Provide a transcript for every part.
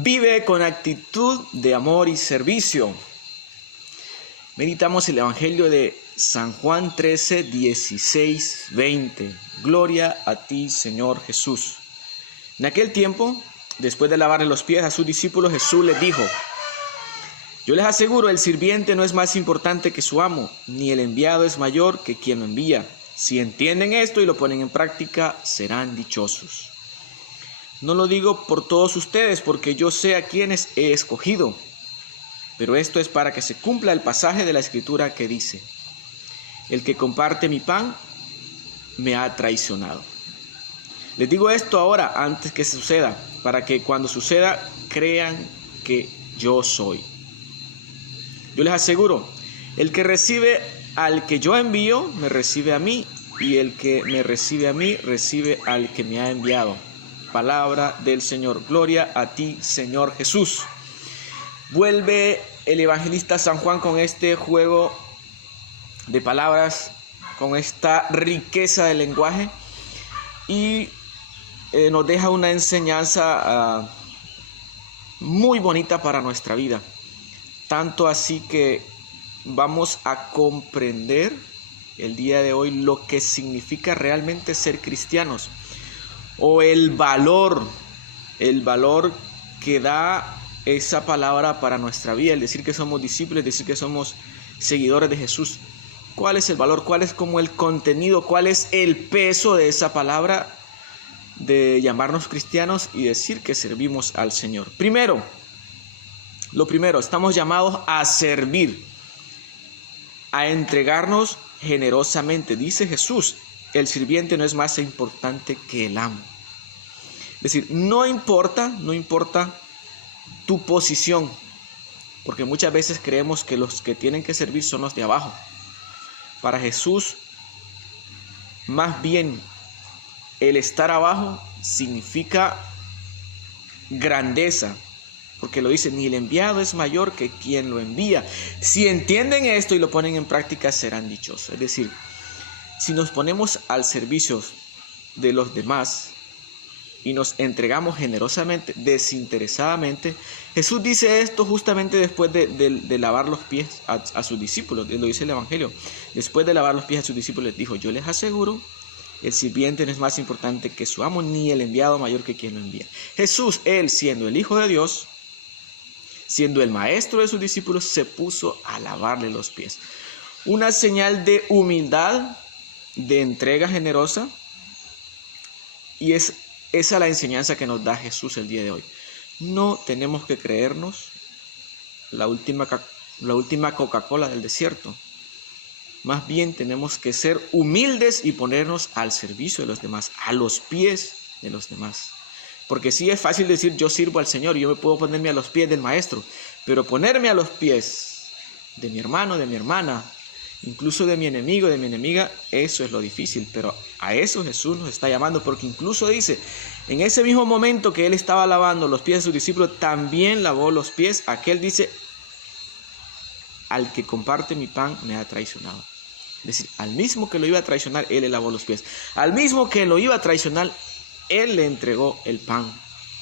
Vive con actitud de amor y servicio. Meditamos el Evangelio de San Juan 13, 16, 20. Gloria a ti, Señor Jesús. En aquel tiempo, después de lavarle los pies a sus discípulos, Jesús les dijo: yo les aseguro, el sirviente no es más importante que su amo, ni el enviado es mayor que quien lo envía. Si entienden esto y lo ponen en práctica, serán dichosos. No lo digo por todos ustedes, porque yo sé a quienes he escogido. Pero esto es para que se cumpla el pasaje de la Escritura que dice: el que comparte mi pan me ha traicionado. Les digo esto ahora, antes que suceda, para que cuando suceda crean que yo soy. Yo les aseguro, el que recibe al que yo envío, me recibe a mí, y el que me recibe a mí, recibe al que me ha enviado. Palabra del Señor. Gloria a ti, Señor Jesús. Vuelve el evangelista San Juan con este juego de palabras, con esta riqueza de lenguaje, y nos deja una enseñanza muy bonita para nuestra vida. Tanto así que vamos a comprender el día de hoy lo que significa realmente ser cristianos, o el valor que da esa palabra para nuestra vida, el decir que somos discípulos, el decir que somos seguidores de Jesús. ¿Cuál es el valor? ¿Cuál es como el contenido? ¿Cuál es el peso de esa palabra de llamarnos cristianos y decir que servimos al Señor? Lo primero, estamos llamados a servir, a entregarnos generosamente. Dice Jesús: el sirviente no es más importante que el amo. Es decir, no importa tu posición, porque muchas veces creemos que los que tienen que servir son los de abajo. Para Jesús, más bien, el estar abajo significa grandeza, porque lo dice: ni el enviado es mayor que quien lo envía. Si entienden esto y lo ponen en práctica, serán dichosos. Es decir, si nos ponemos al servicio de los demás y nos entregamos generosamente, desinteresadamente. Jesús dice esto justamente después de lavar los pies a sus discípulos. Lo dice el Evangelio. Después de lavar los pies a sus discípulos, les dijo: yo les aseguro, el sirviente no es más importante que su amo, ni el enviado mayor que quien lo envía. Jesús, él siendo el Hijo de Dios, siendo el maestro de sus discípulos, se puso a lavarle los pies. Una señal de humildad, de entrega generosa, y es esa la enseñanza que nos da Jesús el día de hoy. No tenemos que creernos la última Coca-Cola del desierto. Más bien tenemos que ser humildes y ponernos al servicio de los demás, a los pies de los demás. Porque sí es fácil decir: yo sirvo al Señor y yo me puedo ponerme a los pies del Maestro, pero ponerme a los pies de mi hermano, de mi hermana, incluso de mi enemigo, de mi enemiga, eso es lo difícil. Pero a eso Jesús nos está llamando, porque incluso dice, en ese mismo momento que él estaba lavando los pies de sus discípulos, también lavó los pies. Aquel dice: al que comparte mi pan me ha traicionado. Es decir, al mismo que lo iba a traicionar, él le lavó los pies. Al mismo que lo iba a traicionar, él le entregó el pan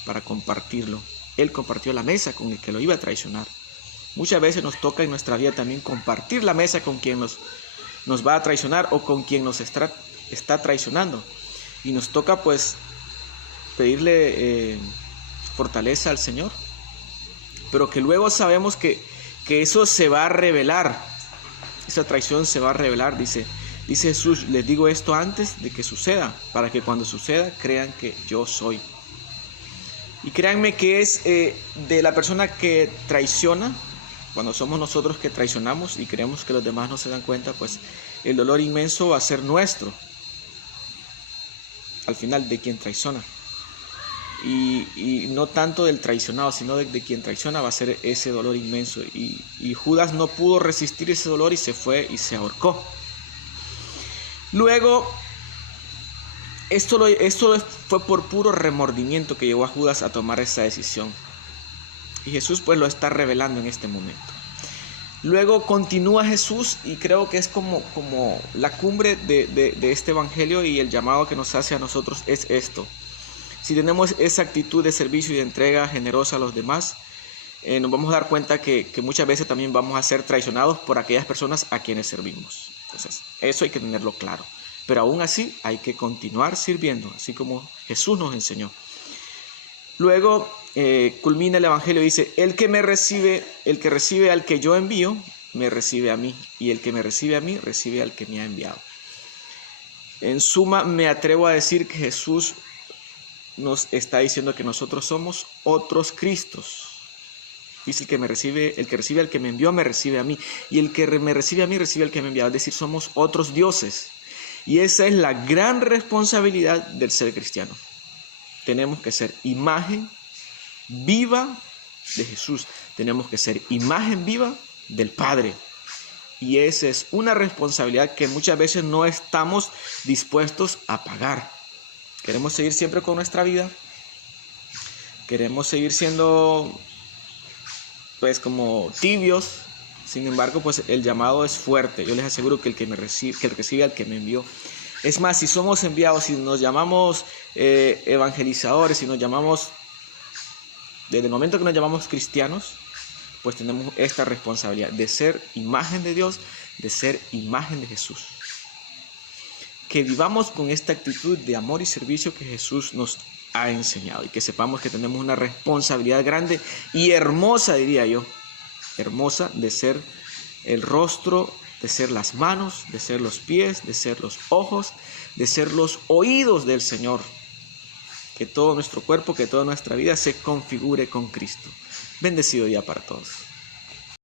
para compartirlo. Él compartió la mesa con el que lo iba a traicionar. Muchas veces nos toca en nuestra vida también compartir la mesa con quien nos va a traicionar, o con quien nos está traicionando. Y nos toca pues pedirle fortaleza al Señor. Pero que luego sabemos que eso se va a revelar. Esa traición se va a revelar. Dice Jesús: les digo esto antes de que suceda, para que cuando suceda crean que yo soy. Y créanme que es de la persona que traiciona. Cuando somos nosotros que traicionamos y creemos que los demás no se dan cuenta, pues el dolor inmenso va a ser nuestro, al final, de quien traiciona. Y no tanto del traicionado, sino de quien traiciona va a ser ese dolor inmenso. Y Judas no pudo resistir ese dolor y se fue y se ahorcó. Luego, esto fue por puro remordimiento que llevó a Judas a tomar esa decisión. Y Jesús pues lo está revelando en este momento. Luego continúa Jesús, y creo que es como la cumbre de este evangelio, y el llamado que nos hace a nosotros es esto: Si tenemos esa actitud de servicio y de entrega generosa a los demás, nos vamos a dar cuenta que muchas veces también vamos a ser traicionados por aquellas personas a quienes servimos. Entonces, eso hay que tenerlo claro. Pero aún así hay que continuar sirviendo, así como Jesús nos enseñó. Luego culmina el Evangelio y dice, el que recibe al que yo envío, me recibe a mí. Y el que me recibe a mí, recibe al que me ha enviado. En suma, me atrevo a decir que Jesús nos está diciendo que nosotros somos otros Cristos. Dice el que recibe al que me envió, me recibe a mí. Y el que me recibe a mí, recibe al que me ha enviado. Es decir, somos otros dioses. Y esa es la gran responsabilidad del ser cristiano. Tenemos que ser imagen viva de Jesús. Tenemos que ser imagen viva del Padre. Y esa es una responsabilidad que muchas veces no estamos dispuestos a pagar. Queremos seguir siempre con nuestra vida. Queremos seguir siendo pues como tibios. Sin embargo, pues el llamado es fuerte. Yo les aseguro que el que recibe al que me envió. Es más, si somos enviados, si nos llamamos evangelizadores, si nos llamamos, desde el momento que nos llamamos cristianos, pues tenemos esta responsabilidad de ser imagen de Dios, de ser imagen de Jesús. Que vivamos con esta actitud de amor y servicio que Jesús nos ha enseñado y que sepamos que tenemos una responsabilidad grande y hermosa, diría yo, hermosa de ser el rostro, de ser las manos, de ser los pies, de ser los ojos, de ser los oídos del Señor. Que todo nuestro cuerpo, que toda nuestra vida se configure con Cristo. Bendecido día para todos.